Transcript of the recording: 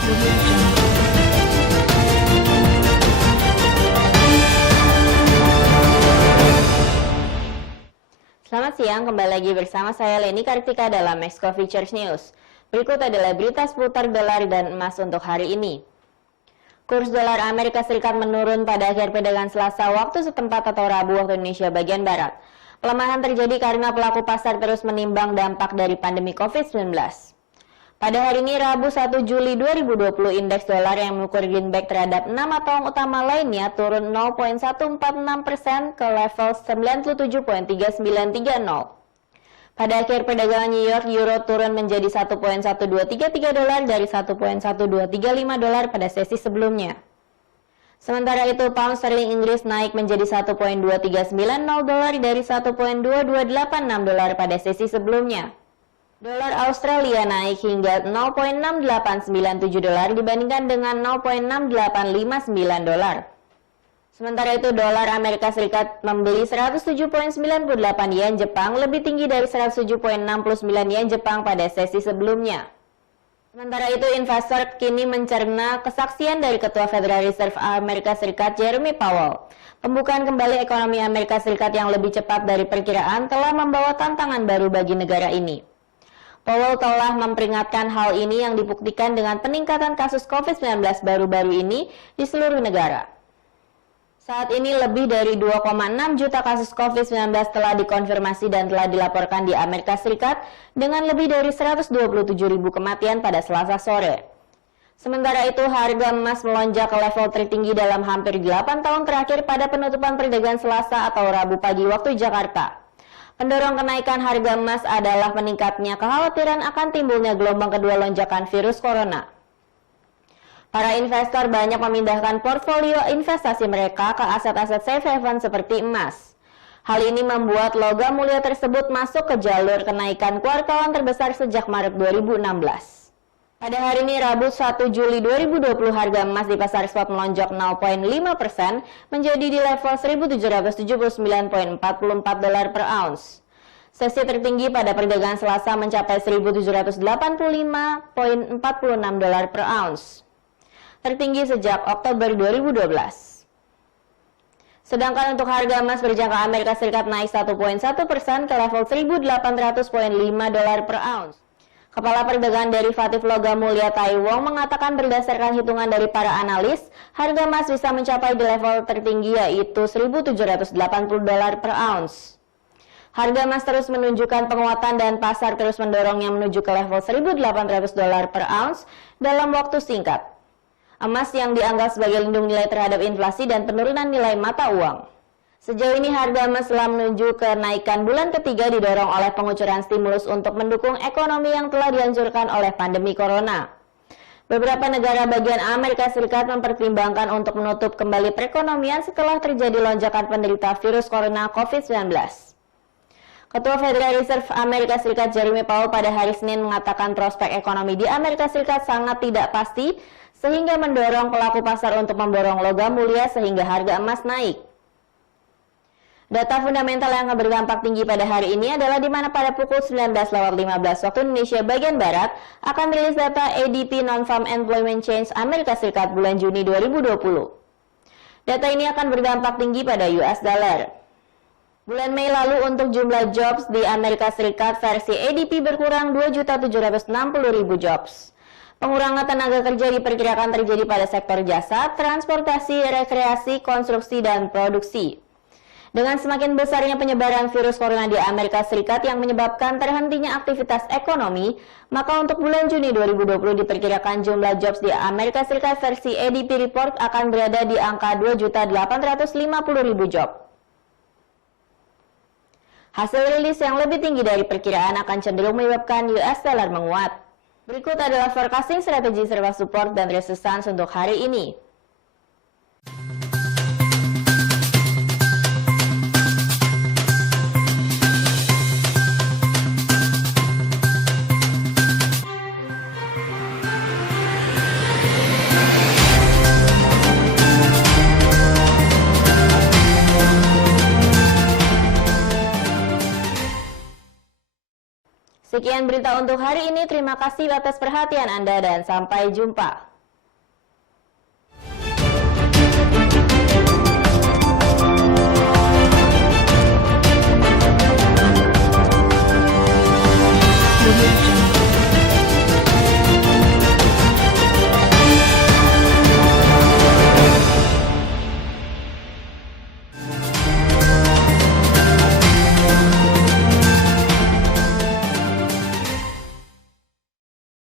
Selamat siang, kembali lagi bersama saya Leni Kartika dalam Mexico Futures News. Berikut adalah berita seputar dolar dan emas untuk hari ini. Kurs dolar Amerika Serikat menurun pada akhir perdagangan Selasa waktu setempat atau Rabu waktu Indonesia bagian Barat. Pelemahan terjadi karena pelaku pasar terus menimbang dampak dari pandemi COVID-19. Pada hari ini Rabu 1 Juli 2020, indeks dolar yang mengukur greenback terhadap 6 mata uang utama lainnya turun 0,146% ke level 97.3930. Pada akhir perdagangan New York, euro turun menjadi 1,1233 dolar dari 1,1235 dolar pada sesi sebelumnya. Sementara itu, pound sterling Inggris naik menjadi 1,2390 dolar dari 1,2286 dolar pada sesi sebelumnya. Dolar Australia naik hingga 0,6897 dolar dibandingkan dengan 0,6859 dolar. Sementara itu, dolar Amerika Serikat membeli 107,98 yen Jepang lebih tinggi dari 107,69 yen Jepang pada sesi sebelumnya. Sementara itu, investor kini mencerna kesaksian dari Ketua Federal Reserve Amerika Serikat Jerome Powell. Pembukaan kembali ekonomi Amerika Serikat yang lebih cepat dari perkiraan telah membawa tantangan baru bagi negara ini. Powell telah memperingatkan hal ini yang dibuktikan dengan peningkatan kasus COVID-19 baru-baru ini di seluruh negara. Saat ini lebih dari 2,6 juta kasus COVID-19 telah dikonfirmasi dan telah dilaporkan di Amerika Serikat dengan lebih dari 127.000 kematian pada Selasa sore. Sementara itu, harga emas melonjak ke level tertinggi dalam hampir 8 tahun terakhir pada penutupan perdagangan Selasa atau Rabu pagi waktu Jakarta. Pendorong kenaikan harga emas adalah meningkatnya kekhawatiran akan timbulnya gelombang kedua lonjakan virus corona. Para investor banyak memindahkan portfolio investasi mereka ke aset-aset safe haven seperti emas. Hal ini membuat logam mulia tersebut masuk ke jalur kenaikan kuartalan terbesar sejak Maret 2016. Pada hari ini Rabu 1 Juli 2020, harga emas di pasar spot melonjak 0,5% menjadi di level 1.779,44 dolar per ounce. Sesi tertinggi pada perdagangan Selasa mencapai 1.785,46 dolar per ounce, tertinggi sejak Oktober 2012. Sedangkan untuk harga emas berjangka Amerika Serikat naik 1,1% ke level 1.800,5 dolar per ounce. Kepala Perdagangan Derivatif Logam Mulia Tai Wong mengatakan berdasarkan hitungan dari para analis, harga emas bisa mencapai di level tertinggi yaitu 1.780 dolar per ounce. Harga emas terus menunjukkan penguatan dan pasar terus mendorongnya menuju ke level 1.800 dolar per ounce dalam waktu singkat. Emas yang dianggap sebagai lindung nilai terhadap inflasi dan penurunan nilai mata uang. Sejauh ini harga emas telah menuju kenaikan bulan ketiga didorong oleh pengucuran stimulus untuk mendukung ekonomi yang telah dihancurkan oleh pandemi corona. Beberapa negara bagian Amerika Serikat mempertimbangkan untuk menutup kembali perekonomian setelah terjadi lonjakan penderita virus corona COVID-19. Ketua Federal Reserve Amerika Serikat Jerome Powell pada hari Senin mengatakan prospek ekonomi di Amerika Serikat sangat tidak pasti sehingga mendorong pelaku pasar untuk memborong logam mulia sehingga harga emas naik. Data fundamental yang akan berdampak tinggi pada hari ini adalah di mana pada pukul 19.15 waktu Indonesia bagian Barat akan rilis data ADP Non-Farm Employment Change Amerika Serikat bulan Juni 2020. Data ini akan berdampak tinggi pada US dollar. Bulan Mei lalu untuk jumlah jobs di Amerika Serikat versi ADP berkurang 2.760.000 jobs. Pengurangan tenaga kerja diperkirakan terjadi pada sektor jasa, transportasi, rekreasi, konstruksi, dan produksi. Dengan semakin besarnya penyebaran virus corona di Amerika Serikat yang menyebabkan terhentinya aktivitas ekonomi, maka untuk bulan Juni 2020 diperkirakan jumlah jobs di Amerika Serikat versi ADP Report akan berada di angka 2.850.000 job. Hasil rilis yang lebih tinggi dari perkiraan akan cenderung menyebabkan US dollar menguat. Berikut adalah forecasting strategi serta support dan resistance untuk hari ini. Sekian berita untuk hari ini. Terima kasih atas perhatian Anda dan sampai jumpa.